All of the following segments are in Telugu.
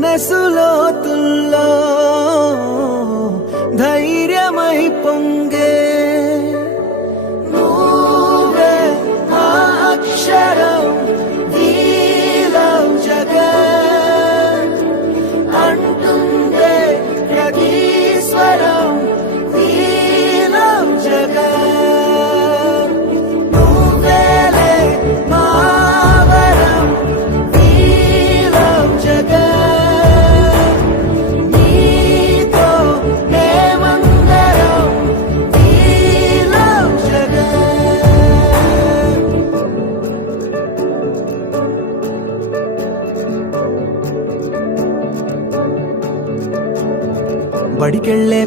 கனசுலோ துல்லோ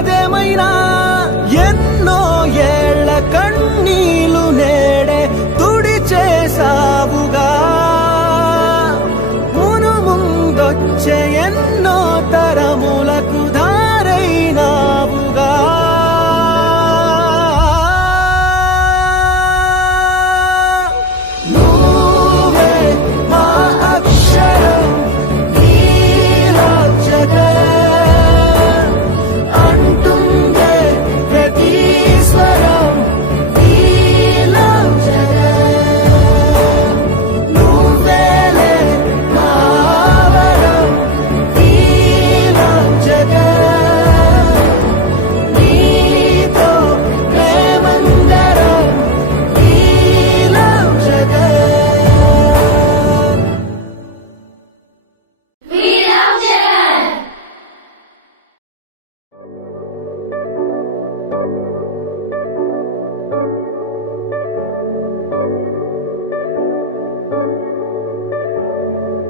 ఏదేమైనా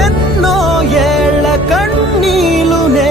ఎన్నో ఏళ్ళ కన్నీలు నే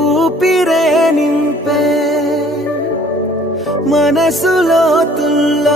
கனசுலோ துல்லோ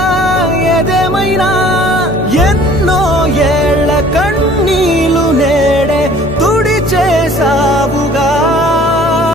ఏదేమైనా ఎన్నో ఏళ్ళ కన్నీలు నేడే తుడి చేసావుగా